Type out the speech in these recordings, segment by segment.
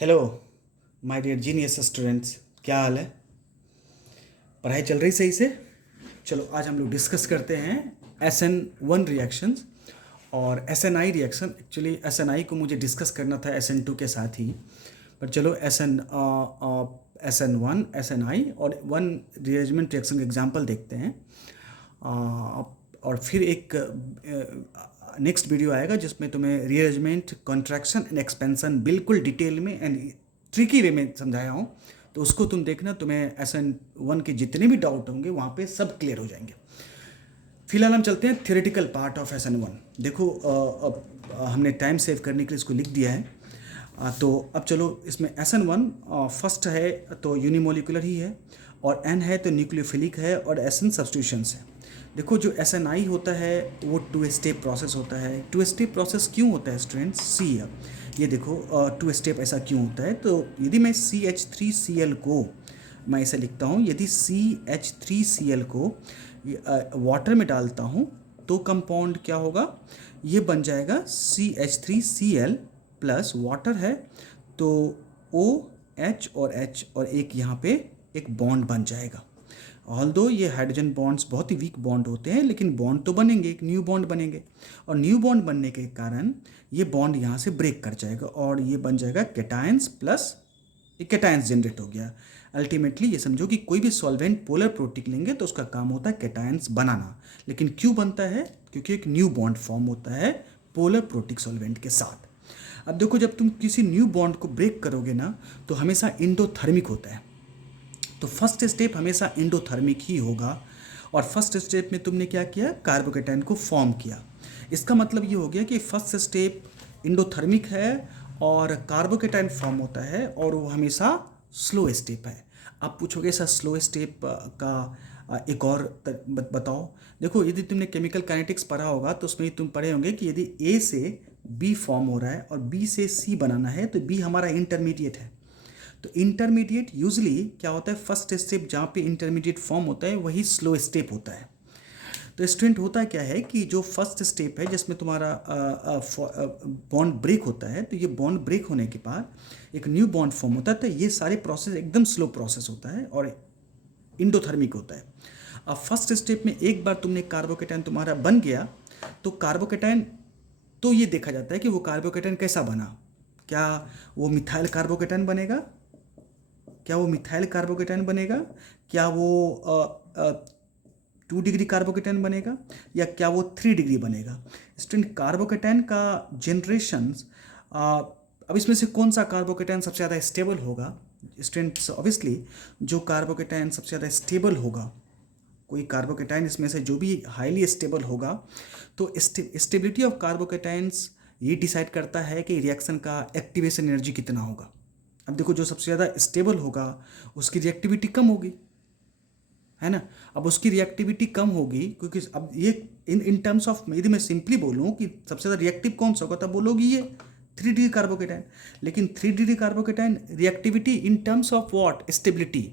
Hello my dear genius students, क्या हाल है? पढ़ाई चल रही सही से? चलो आज हम लोग डिस्कस करते हैं SN1 रिएक्शंस और SNI रिएक्शन। एक्चुअली SNI को मुझे डिस्कस करना था SN2 के साथ ही, पर चलो SN1 SNI और वन रीअरेंजमेंट रिएक्शन का एग्जाम्पल देखते हैं। और फिर एक नेक्स्ट वीडियो आएगा जिसमें तुम्हें रीअरेंजमेंट, कॉन्ट्रैक्शन एंड एक्सपेंशन बिल्कुल डिटेल में एंड ट्रिकी वे में समझाया हूँ, तो उसको तुम देखना। तुम्हें SN1 के जितने भी डाउट होंगे वहाँ पे सब क्लियर हो जाएंगे। फिलहाल हम चलते हैं थियोरेटिकल पार्ट ऑफ SN1। देखो अब हमने टाइम सेव करने के लिए इसको लिख दिया है। तो अब चलो इसमें SN1 फर्स्ट है तो यूनिमोलिकुलर ही है, और N है तो न्यूक्लियोफिलिक है, और SN सब्स्टिट्यूशंस है। देखो जो SNI होता है वो 2 स्टेप प्रोसेस होता है। 2 स्टेप प्रोसेस क्यों होता है स्टूडेंट्स? सी ये देखो 2 स्टेप ऐसा क्यों होता है। तो यदि मैं CH3Cl को मैं ऐसे लिखता हूँ, यदि CH3Cl को वाटर में डालता हूँ तो कंपाउंड क्या होगा, ये बन जाएगा CH3Cl प्लस वाटर है तो OH और H और एक यहाँ पे एक बॉन्ड बन जाएगा। ऑल्दो ये हाइड्रोजन बॉन्ड्स बहुत ही वीक बॉन्ड होते हैं, लेकिन बॉन्ड तो बनेंगे, एक न्यू बॉन्ड बनेंगे, और न्यू बॉन्ड बनने के कारण ये बॉन्ड यहाँ से ब्रेक कर जाएगा और ये बन जाएगा कैटायंस प्लस एक कैटायंस जनरेट हो गया। अल्टीमेटली ये समझो कि कोई भी सॉल्वेंट पोलर प्रोटिक लेंगे तो उसका काम होता है कैटायंस बनाना, लेकिन क्यों बनता है? क्योंकि एक न्यू बॉन्ड फॉर्म होता है पोलर प्रोटिक सॉल्वेंट के साथ। अब देखो जब तुम किसी न्यू बॉन्ड को ब्रेक करोगे ना तो हमेशा इंडोथर्मिक होता है। तो फर्स्ट स्टेप हमेशा इंडोथर्मिक ही होगा, और फर्स्ट स्टेप में तुमने क्या किया, कार्बोकेटाइन को फॉर्म किया। इसका मतलब ये हो गया कि फर्स्ट स्टेप इंडोथर्मिक है और कार्बोकेटाइन फॉर्म होता है, और वो हमेशा स्लो स्टेप है। आप पूछोगे सर स्लो स्टेप का एक और बताओ। देखो यदि तुमने केमिकल काइनेटिक्स पढ़ा होगा तो उसमें तुम पढ़े होंगे कि यदि A से B फॉर्म हो रहा है और B से C बनाना है तो B हमारा इंटरमीडिएट है। तो इंटरमीडिएट यूजली क्या होता है, फर्स्ट स्टेप जहाँ पे इंटरमीडिएट फॉर्म होता है वही स्लो स्टेप होता है। तो स्टूडेंट होता क्या है कि जो फर्स्ट स्टेप है जिसमें तुम्हारा बॉन्ड ब्रेक होता है, तो ये बॉन्ड ब्रेक होने के बाद एक न्यू बॉन्ड फॉर्म होता है। तो ये सारे प्रोसेस एकदम स्लो प्रोसेस होता है और इंडोथर्मिक होता है। अब फर्स्ट स्टेप में एक बार तुमने कार्बोकेटाइन तुम्हारा बन गया तो कार्बोकेटाइन, तो ये देखा जाता है कि वो कार्बोकेटाइन कैसा बना। क्या वो मिथाइल कार्बोकेटाइन बनेगा? क्या वो मिथाइल कार्बोकेटाइन बनेगा? क्या वो 2 डिग्री कार्बोकेटाइन बनेगा, या क्या वो 3 डिग्री बनेगा? स्टूडेंट कार्बोकेटाइन का जनरेशंस, अब इसमें से कौन सा कार्बोकेटाइन सबसे ज़्यादा स्टेबल होगा? स्टूडेंट्स ऑब्वियसली जो कार्बोकेटाइन सबसे ज़्यादा स्टेबल होगा, कोई कार्बोकेटाइन इसमें से जो भी हाईली स्टेबल होगा, तो स्टेबिलिटी ऑफ कार्बोकेटाइन्स ये डिसाइड करता है कि रिएक्शन का एक्टिवेशन एनर्जी कितना होगा। अब देखो जो सबसे ज़्यादा स्टेबल होगा उसकी रिएक्टिविटी कम होगी, है ना। अब उसकी रिएक्टिविटी कम होगी क्योंकि अब ये इन टर्म्स ऑफ, यदि मैं सिंपली बोलूँ कि सबसे ज़्यादा रिएक्टिव कौन सा होगा, तब बोलोगी ये 3 डिग्री कार्बोकेटाइन। लेकिन 3 degree carbocation reactivity in terms of what, stability.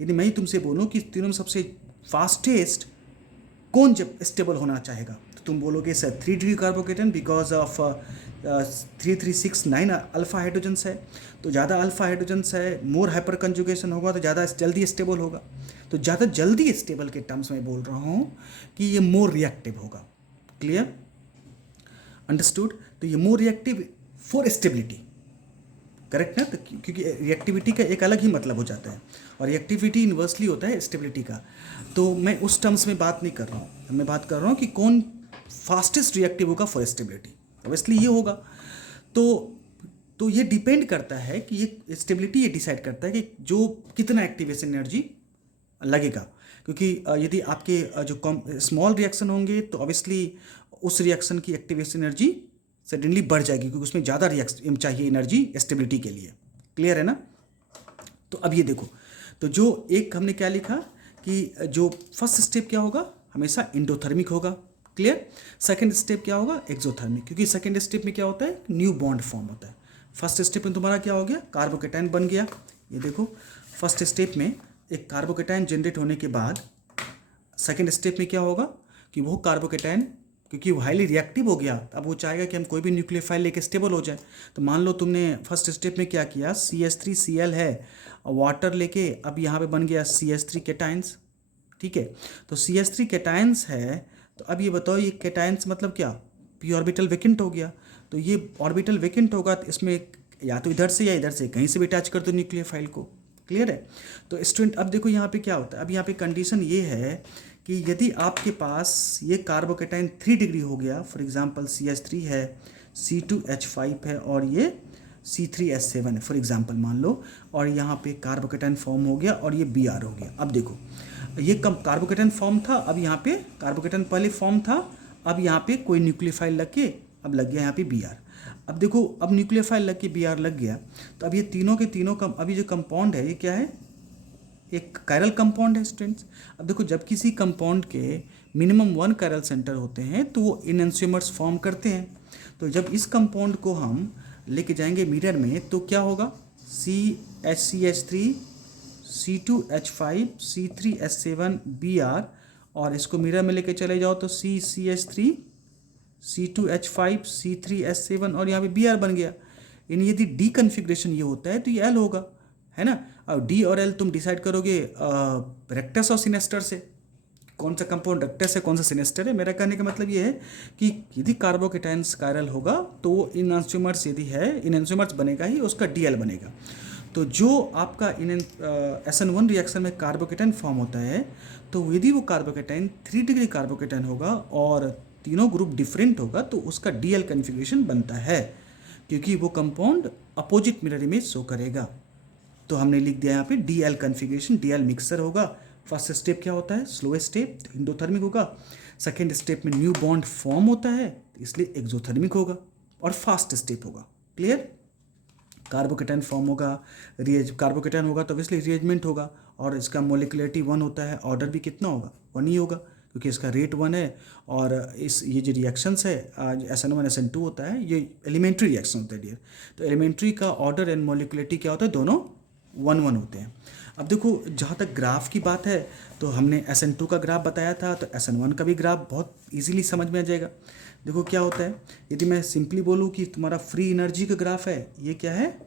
यदि मैं ही तुमसे बोलूँ कि तीनों में सबसे फास्टेस्ट कौन जब स्टेबल होना चाहेगा, तो तुम बोलोगे sir 3 degree carbocation because of 3369 alpha hydrogens है, तो ज़्यादा अल्फा हाइड्रोजन्स है, मोर हाइपर कंजुगेशन होगा तो ज़्यादा जल्दी स्टेबल होगा। तो ज़्यादा जल्दी स्टेबल के टर्म्स में बोल रहा हूँ कि ये मोर रिएक्टिव होगा। Clear, understood? तो ये more reactive for stability, correct ना। तो क्योंकि रिएक्टिविटी का एक अलग ही मतलब हो जाता है और रिएक्टिविटी इन्वर्सली होता है स्टेबिलिटी का। तो मैं उस टर्म्स में बात नहीं कर रहा हूँ, मैं बात कर रहा हूँ कि कौन फास्टेस्ट रिएक्टिव होगा फॉर स्टेबिलिटी, ऑब्वियसली ये होगा। तो ये डिपेंड करता है कि ये स्टेबिलिटी ये डिसाइड करता है कि जो कितना एक्टिवेशन एनर्जी लगेगा। क्योंकि यदि आपके जो स्मॉल रिएक्शन होंगे तो ऑब्वियसली उस रिएक्शन की एक्टिवेशन एनर्जी सडनली बढ़ जाएगी क्योंकि उसमें ज़्यादा रिएक्शन चाहिए एनर्जी स्टेबिलिटी के लिए। क्लियर है ना। तो अब ये देखो, तो जो एक हमने क्या लिखा कि जो फर्स्ट स्टेप क्या होगा, हमेशा इंडोथर्मिक होगा। क्लियर। सेकंड स्टेप क्या होगा, एक्सोथर्मिक, क्योंकि सेकंड स्टेप में क्या होता है, न्यू बॉन्ड फॉर्म होता है। फर्स्ट स्टेप में तुम्हारा क्या हो गया, कार्बोकेटाइन बन गया। ये देखो फर्स्ट स्टेप में एक कार्बोकेटाइन जनरेट होने के बाद सेकंड स्टेप में क्या होगा कि वो कार्बोकेटाइन क्योंकि वो हाईली रिएक्टिव हो गया। अब वो चाहेगा कि हम कोई भी न्यूक्लियोफाइल लेके स्टेबल हो जाए। तो मान लो तुमने फर्स्ट स्टेप में क्या किया, CH3Cl है और वाटर लेके अब यहाँ पे बन गया CH3 केटाइंस, ठीक है। तो CH3 केटाइंस है, तो अब ये बताओ ये केटाइंस मतलब क्या, पी ऑर्बिटल वेकेंट हो गया। तो ये ऑर्बिटल वेकेंट होगा तो इसमें या तो इधर से या इधर से कहीं से भी अटैच कर दो न्यूक्लियोफाइल को। क्लियर है। तो स्टूडेंट अब देखो यहाँ पे क्या होता है, अब यहाँ पे कंडीशन ये है कि यदि आपके पास ये कार्बोकेटाइन 3 डिग्री हो गया, फॉर एग्जांपल CH3 है, C2H5 है और ये C3H7 है फॉर एग्जांपल मान लो, और यहाँ पे कार्बोकेटाइन फॉर्म हो गया और ये Br हो गया। अब देखो ये कम कार्बोकेटाइन फॉर्म था, अब यहाँ पे कार्बोकेटाइन पहले फॉर्म था, अब यहाँ पे कोई न्यूक्लियोफाइल लग के अब लग गया यहाँ पे Br। अब देखो अब न्यूक्लियोफाइल लग के Br लग गया, तो अब ये तीनों के तीनों अभी जो कंपाउंड है ये क्या है, एक कायरल कंपाउंड है स्टूडेंट्स। अब देखो जब किसी कंपाउंड के मिनिमम 1 कायरल सेंटर होते हैं तो वो इनएंसियोमर्स फॉर्म करते हैं। तो जब इस कंपाउंड को हम लेके जाएंगे मिरर में तो क्या होगा, CH3 C2H5 C3H7 Br, और इसको मिरर में लेके चले जाओ तो CH3 C2H5 C3H7 और यहाँ पे Br बन गया। यानी यदि डी कन्फिग्रेशन ये होता है तो ये L होगा, है ना। अब डी और एल तुम डिसाइड करोगे रेक्टस और सिनेस्टर से, कौन सा कंपाउंड रेक्टस है कौन सा सिनेस्टर है। मेरा कहने का मतलब ये है कि यदि कार्बोकेटाइन्स कायरल होगा तो वो इनएंसियोमर्स यदि है इनएंसियोमर्स बनेगा ही, उसका DL बनेगा। तो जो आपका SN1 रिएक्शन में कार्बोकेटाइन फॉर्म होता है तो यदि वो कार्बोकेटाइन 3 डिग्री कार्बोकेटाइन होगा और तीनों ग्रुप डिफरेंट होगा तो उसका DL कन्फिग्रेशन बनता है, क्योंकि वो compound opposite mirror image show करेगा। तो हमने लिख दिया यहाँ पे DL कन्फिग्रेशन, DL मिक्सर होगा। फर्स्ट स्टेप क्या होता है, स्लो स्टेप, तो इंडोथर्मिक होगा। सेकेंड स्टेप में न्यू बॉन्ड फॉर्म होता है इसलिए एक्सोथर्मिक होगा, और फास्ट स्टेप होगा। क्लियर। कार्बोकेटाइन फॉर्म होगा, कार्बोकेटाइन होगा तो ऑब्वियसली रिएरेंजमेंट होगा, और इसका मोलिकुलरिटी 1 होता है, ऑर्डर भी कितना होगा 1 ही होगा क्योंकि इसका रेट 1 है। और ये जो रिएक्शंस है SN1 SN2 होता है ये एलिमेंट्री रिएक्शन होता है डियर। तो एलिमेंट्री का ऑर्डर एंड मोलिकुलरिटी क्या होता है, दोनों 1 होते हैं। अब देखो जहाँ तक ग्राफ की बात है तो हमने SN2 का ग्राफ बताया था, तो SN1 का भी ग्राफ बहुत इजीली समझ में आ जाएगा। देखो क्या होता है, यदि मैं सिंपली बोलूँ कि तुम्हारा फ्री एनर्जी का ग्राफ है, ये क्या है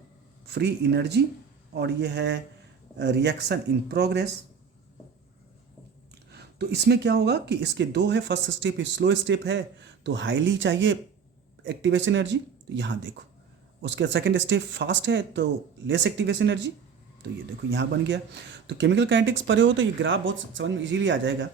फ्री एनर्जी, और ये है रिएक्शन इन प्रोग्रेस। तो इसमें क्या होगा कि इसके 2 है, फर्स्ट स्टेप स्लो स्टेप है तो हाईली चाहिए एक्टिवेशन एनर्जी, तो यहाँ देखो। उसके सेकेंड स्टेप फास्ट है तो लेस एक्टिवेशन एनर्जी, तो ये देखो यहाँ बन गया। तो केमिकल काइनेटिक्स पढ़े हो तो ये ग्राफ बहुत समझ में इजीली आ जाएगा।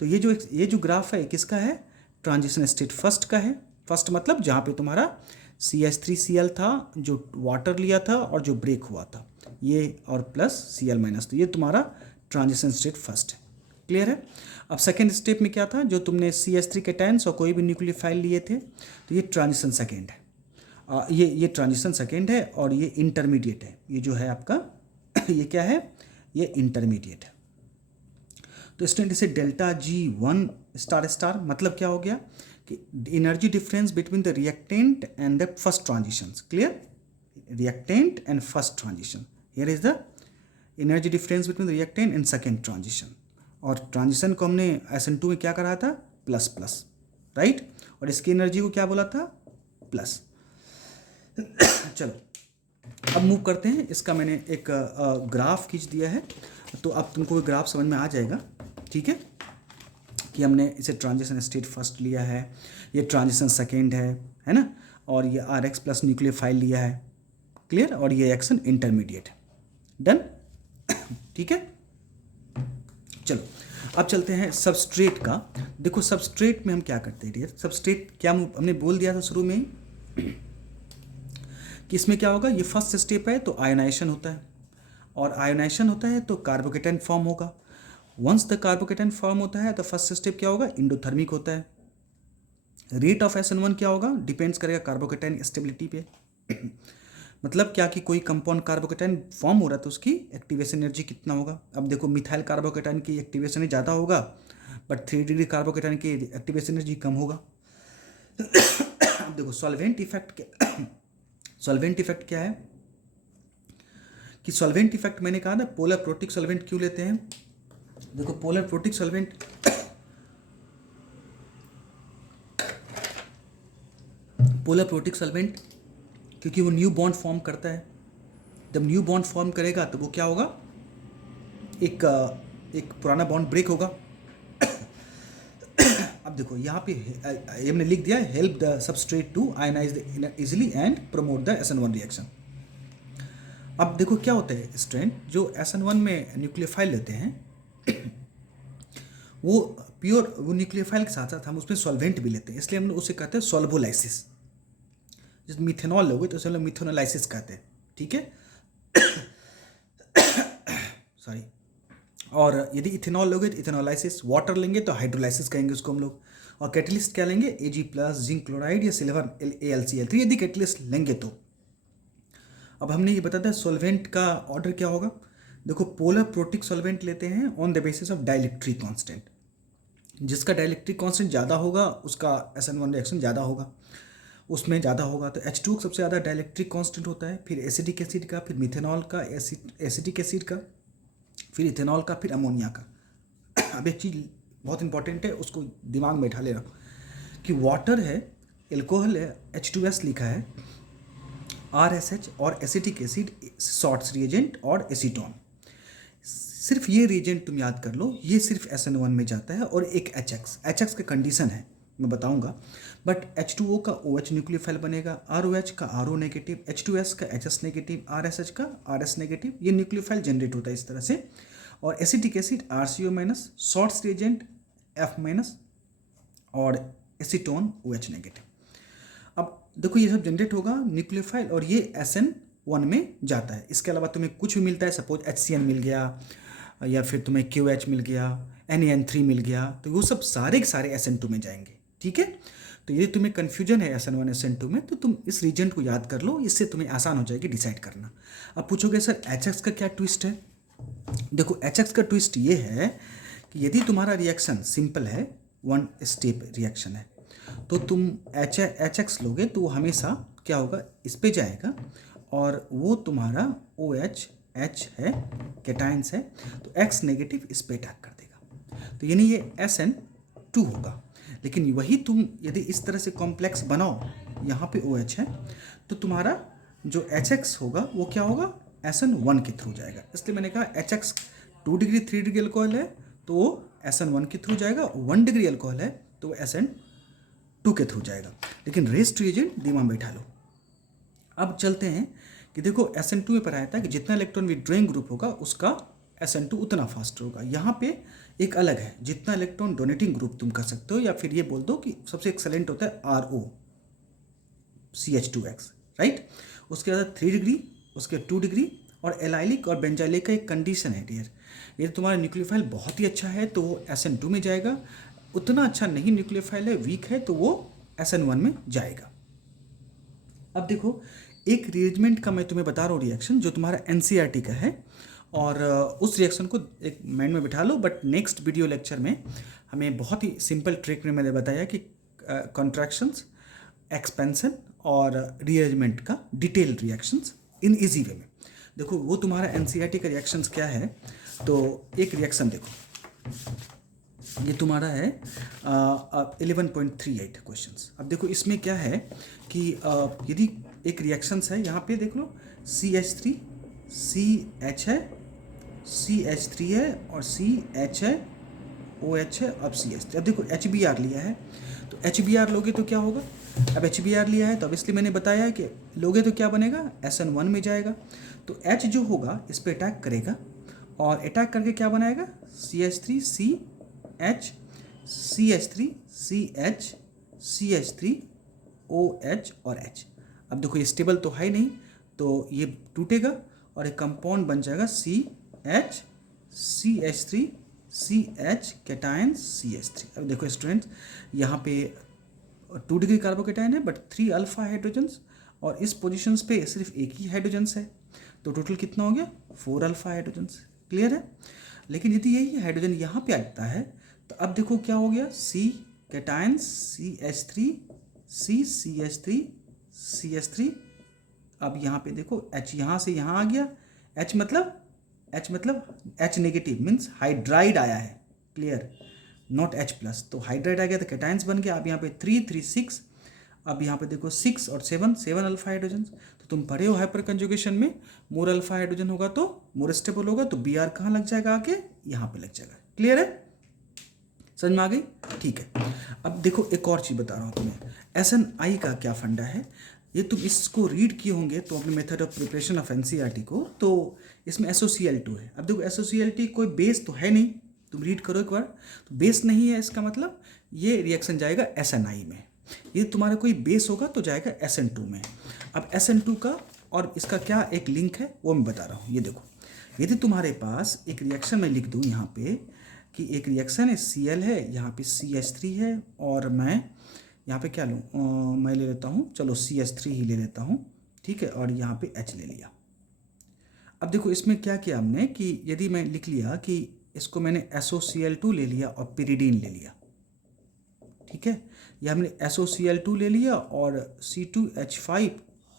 तो ये जो ग्राफ है किसका है, ट्रांजिशन स्टेट फर्स्ट का है। फर्स्ट मतलब जहाँ पे तुम्हारा CH3Cl था जो वाटर लिया था और जो ब्रेक हुआ था ये, और प्लस Cl माइनस, तो ये तुम्हारा ट्रांजिशन स्टेट फर्स्ट है। क्लियर है। अब सेकेंड स्टेप में क्या था, जो तुमने CH3 केटायंस और कोई भी न्यूक्लियोफाइल लिए थे, तो ये ट्रांजिशन सेकेंड है। ये ट्रांजिशन सेकेंड है और ये इंटरमीडिएट है। ये जो है आपका ये क्या है, ये इंटरमीडिएट है। तो स्टूडेंट इसे ΔG1 स्टार स्टार मतलब क्या हो गया कि energy difference between the reactant and the first transition. Clear, reactant and first transition, here is the energy difference between the reactant and second transition. और ट्रांजिशन को हमने SN2 में क्या करा था, प्लस प्लस, राइट, और इसकी एनर्जी को क्या बोला था, प्लस। चलो अब मूव करते हैं। इसका मैंने एक ग्राफ खींच दिया है, तो अब तुमको ये ग्राफ समझ में आ जाएगा, ठीक है, कि हमने इसे ट्रांजिशन स्टेट फर्स्ट लिया है, ये ट्रांजिशन सेकेंड है ना, और ये RX प्लस न्यूक्लियोफाइल लिया है। क्लियर, और ये एक्शन इंटरमीडिएट है। डन, ठीक है। चलो अब चलते हैं सबस्ट्रेट का। देखो सबस्ट्रेट में हम क्या करते हैं डियर, सबस्ट्रेट क्या हमने बोल दिया था शुरू में कि इसमें क्या होगा, ये फर्स्ट स्टेप है तो आयोनाइजेशन होता है, और आयोनाइजेशन होता है तो कार्बोकेटाइन फॉर्म होगा। वंस द कार्बोकेटाइन फॉर्म होता है तो फर्स्ट स्टेप क्या होगा, इंडोथर्मिक होता है। रेट ऑफ SN1 क्या होगा, डिपेंड्स करेगा कार्बोकेटाइन स्टेबिलिटी पे। मतलब क्या कि कोई कंपाउंड कार्बोकेटाइन फॉर्म हो रहा है तो उसकी एक्टिवेशन एनर्जी कितना होगा। अब देखो मिथाइल कार्बोकेटाइन की एक्टिवेशन ज़्यादा होगा, बट 3 डिग्री कार्बोकेटाइन की एक्टिवेशन एनर्जी कम होगा। अब देखो सॉल्वेंट इफेक्ट क्या है कि सॉल्वेंट इफेक्ट मैंने कहा ना, पोलर प्रोटिक सॉल्वेंट क्यों लेते हैं। देखो polar protic solvent polar protic solvent, क्योंकि वो न्यू बॉन्ड फॉर्म करता है। जब न्यू बॉन्ड फॉर्म करेगा तो वो क्या होगा, एक पुराना बॉन्ड ब्रेक होगा। अब देखो यहाँ पे हमने लिख दिया है, help the substrate to ionise easily and promote the SN1 reaction. अब देखो क्या होता है, स्टूडेंट जो SN1 में न्यूक्लियोफाइल लेते हैं वो प्योर वो न्यूक्लियोफाइल के साथ साथ हम उसमें सॉल्वेंट भी लेते हैं, इसलिए हम उसे कहते हैं सॉल्वोलाइसिस। जैसे मिथेनॉल लोगे तो उसे हम लोग मिथेनोलाइसिस कहते हैं, ठीक है। सॉरी। और यदि इथेनॉल लोगे तो इथेनोलाइसिस, वाटर लेंगे तो हाइड्रोलाइसिस कहेंगे उसको हम लोग। और कैटलिस्ट क्या लेंगे, Ag+, जिंक क्लोराइड या सिल्वर AlCl3 यदि कैटलिस्ट लेंगे तो। अब हमने ये बता दिया सॉल्वेंट का ऑर्डर क्या होगा। देखो पोलर प्रोटिक सॉल्वेंट लेते हैं on the basis of dielectric constant, जिसका डाइलेक्ट्रिक कांस्टेंट ज़्यादा होगा उसका SN1 रिएक्शन ज़्यादा होगा, उसमें ज़्यादा होगा। तो H2 सबसे ज़्यादा डाइलेक्ट्रिक कांस्टेंट होता है, फिर एसिटिक एसिड का, फिर मिथेनॉल का, एसिटिक एसिड का, फिर इथेनॉल का, फिर अमोनिया का। अब एक चीज़ बहुत इंपॉर्टेंट है, उसको दिमाग में बैठा लेना कि वाटर है, एल्कोहल है, H2S लिखा है, RSH और एसिटिक एसिड शॉर्ट्स रिएजेंट और एसीटोन। सिर्फ ये रिएजेंट तुम याद कर लो, ये सिर्फ SN1 में जाता है। और एक HX का कंडीशन है, मैं बताऊंगा। बट H2O का OH न्यूक्लियोफाइल बनेगा, ROH का RO नेगेटिव, H2S का HS नेगेटिव, RSH का RS नेगेटिव, ये न्यूक्लियोफाइल जनरेट होता है इस तरह से। और acetic acid RCO-, shorts reagent F-, और एसीटोन OH नेगेटिव। अब देखो ये सब जनरेट होगा न्यूक्लियोफाइल और ये SN1 में जाता है। इसके अलावा तुम्हें कुछ भी मिलता है, सपोज HCN मिल गया या फिर तुम्हें QH मिल गया, NaN3 मिल गया, तो वो सब सारे के सारे SN2 में जाएंगे, ठीक है। तो यदि तुम्हें कन्फ्यूजन है SN1 SN2 में तो तुम इस रीजेंट को याद कर लो, इससे तुम्हें आसान हो जाएगी डिसाइड करना। अब पूछोगे सर HX का क्या ट्विस्ट है। देखो HX का ट्विस्ट ये है कि यदि तुम्हारा रिएक्शन सिंपल है, वन स्टेप रिएक्शन है, तो तुम HX लोगे तो वो हमेशा क्या होगा, इस पे जाएगा और वो तुम्हारा OH H है, कैटाइंस है, तो X नेगेटिव इस पे अटैक कर देगा, तो यानी ये SN2 होगा। लेकिन वही तुम यदि इस तरह से कॉम्प्लेक्स बनाओ, यहाँ पे OH है, तो तुम्हारा जो HX होगा वो क्या होगा, SN1 के थ्रू जाएगा। इसलिए मैंने कहा HX 2 डिग्री 3 डिग्री अल्कोहल है तो वो SN1 के थ्रू जाएगा, 1 डिग्री अल्कोहल है तो वो SN2 के थ्रू जाएगा। लेकिन रेस्ट रिएजेंट दिमाग में बैठा लो। अब चलते हैं कि देखो SN2 में पढ़ाया था कि जितना इलेक्ट्रॉन विड्रॉइंग ग्रुप होगा उसका SN2 उतना फास्ट होगा। यहाँ पे एक अलग है, जितना इलेक्ट्रॉन डोनेटिंग ग्रुप तुम कर सकते हो, या फिर ये बोल दो कि सबसे एक्सेलेंट होता है RO CH2X, राइट। उसके बाद 3 डिग्री, उसके 2 डिग्री, और एलाइलिक और बेंजाइलिक का एक कंडीशन है डियर, यदि तुम्हारा न्यूक्लियोफाइल बहुत ही अच्छा है तो वो SN2 में जाएगा, उतना अच्छा नहीं न्यूक्लियोफाइल है, वीक है, तो वो SN1 में जाएगा। अब देखो एक रिएजमेंट का मैं तुम्हें बता रहा हूँ रिएक्शन जो तुम्हारा NCERT का है, और उस रिएक्शन को एक माइंड में बिठा लो। बट नेक्स्ट वीडियो लेक्चर में हमें बहुत ही सिंपल ट्रिक में मैंने बताया कि कॉन्ट्रैक्शंस, एक्सपेंशन और रीअरेंजमेंट का detail reactions in easy way में। देखो वो तुम्हारा NCERT का रिएक्शंस क्या है, तो एक रिएक्शन देखो, ये तुम्हारा है 11.38 क्वेश्चंस। अब देखो इसमें क्या है कि यदि एक रिएक्शंस है, यहाँ पे देख लो CH3 CH है, CH3 है और CH है, OH है, अब CH3। अब देखो HBr लिया है, तो HBr लोगे तो क्या होगा, अब HBr लिया है तो अब इसलिए मैंने बताया कि लोगे तो क्या बनेगा, SN1 में जाएगा। तो H जो होगा इस पर अटैक करेगा और अटैक करके क्या बनाएगा, CH3 CH, CH3 CH, CH3 OH और H। अब देखो ये स्टेबल तो है नहीं, तो ये टूटेगा और एक कंपाउंड बन जाएगा CH, CH3 CH cation CH3। अब देखो स्टूडेंट्स यहाँ पे 2 डिग्री कार्बोकेटायन है बट 3 अल्फा हाइड्रोजन्स, और इस पोजीशंस पे सिर्फ एक ही हाइड्रोजन्स है, तो टोटल कितना हो गया 4 अल्फा हाइड्रोजन्स। क्लियर है। लेकिन यदि यही हाइड्रोजन यहाँ पे आता है तो अब देखो क्या हो गया, C cation CH3 CH3 CH3। अब यहाँ पे देखो H यहाँ से यहाँ आ गया, H मतलब H नेगेटिव मीन्स हाइड्राइड आया है, क्लियर, नॉट H प्लस, तो हाइड्राइड आ गया तो कैटायंस बन गया। अब यहाँ पे 3 3 6, अब यहाँ पे देखो 6 और 7 अल्फा हाइड्रोजन, तो तुम पढ़े हो हाइपर कंजुगेशन में मोर अल्फा हाइड्रोजन होगा तो मोर स्टेबल होगा, तो बी आर कहाँ लग जाएगा आके, यहाँ पे लग जाएगा। क्लियर है, समझ में आ गई? ठीक है। अब देखो एक और चीज़ बता रहा हूँ तुम्हें, SNI का क्या फंडा है, ये तुम इसको रीड किए होंगे तो अपने method of preparation of NCERT को, तो इसमें SOCl2 है। अब देखो SOCl2 कोई बेस तो है नहीं, तुम रीड करो एक बार, तो बेस नहीं है इसका मतलब ये रिएक्शन जाएगा SNI में, ये तुम्हारा कोई बेस होगा तो जाएगा SN2 में। अब SN2 का और इसका क्या एक लिंक है वो मैं बता रहा हूँ। ये देखो, यदि तुम्हारे पास एक रिएक्शन मैं लिख दूँ यहाँ पे कि एक रिएक्शन है Cl है, यहाँ पे CH3 है, और मैं यहाँ पे क्या लूँ, मैं ले लेता हूँ, चलो CH3 ही ले लेता हूँ, ठीक है, और यहाँ पे H ले लिया। अब देखो इसमें क्या किया हमने कि यदि मैं लिख लिया कि इसको मैंने SOCl2 ले लिया और पिरिडीन ले लिया, ठीक है, ये हमने SOCl2 ले लिया और C2H5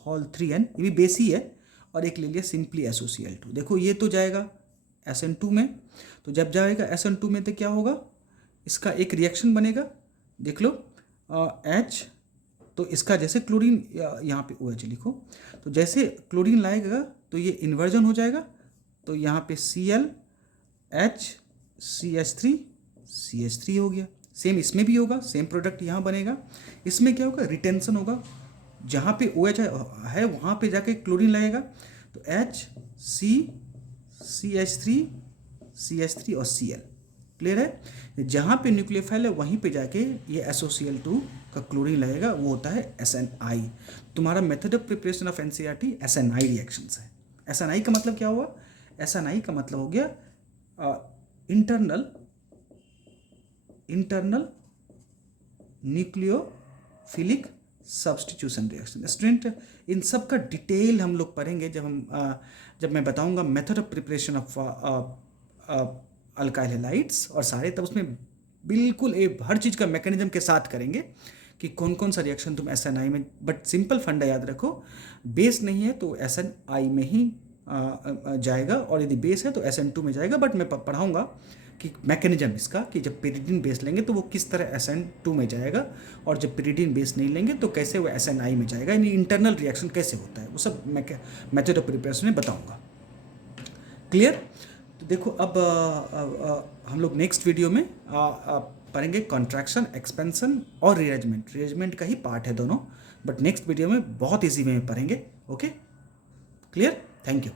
होल 3n, ये भी बेस ही है, और एक ले लिया सिंपली SOCl2। देखो ये तो जाएगा SN2 में, तो जब जाएगा SN2 में तो क्या होगा, इसका एक रिएक्शन बनेगा, देख लो H, तो इसका जैसे क्लोरीन यहाँ पे OH लिखो, तो जैसे क्लोरीन लाएगा तो ये इन्वर्जन हो जाएगा, तो यहाँ पे Cl H CH3 CH3 हो गया। सेम इसमें भी होगा, सेम प्रोडक्ट यहाँ बनेगा। इसमें क्या होगा, रिटेंशन होगा, जहाँ पे OH है वहाँ पे जाके क्लोरीन लगेगा, तो H C CH3 CH3 और Cl। क्लियर है, जहाँ पे न्यूक्लियोफाइल है वहीं पे जाके ये SOCl2 का क्लोरीन लगेगा, वो होता है SNI। तुम्हारा method of preparation of NCERT SNI reactions है। SNI का मतलब क्या हुआ, SNI का मतलब हो गया internal nucleophilic substitution reaction. Student in सब का डिटेल हम लोग पढ़ेंगे जब मैं बताऊंगा method of preparation of alkyl halides और सारे, तब उसमें बिल्कुल हर चीज़ का मैकेनिज्म के साथ करेंगे कि कौन कौन सा रिएक्शन तुम SNI में, बट सिंपल फंडा याद रखो, बेस नहीं है तो SNI में ही जाएगा, और यदि बेस है तो SN2 में जाएगा। बट मैं पढ़ाऊंगा कि मैकेनिज्म इसका, कि जब पिरिडीन बेस लेंगे तो वो किस तरह SN2 में जाएगा, और जब पिरिडीन बेस नहीं लेंगे तो कैसे वो SNI में जाएगा, यानी इंटरनल रिएक्शन कैसे होता है, वो सब मेथड ऑफ प्रिपरेशन में बताऊंगा। क्लियर? तो देखो अब हम लोग नेक्स्ट वीडियो में पढ़ेंगे कॉन्ट्रैक्शन, एक्सपेंशन और रीअरेंजमेंट का ही पार्ट है दोनों, बट नेक्स्ट वीडियो में बहुत ईजी वे में पढ़ेंगे। Okay, clear? Thank you.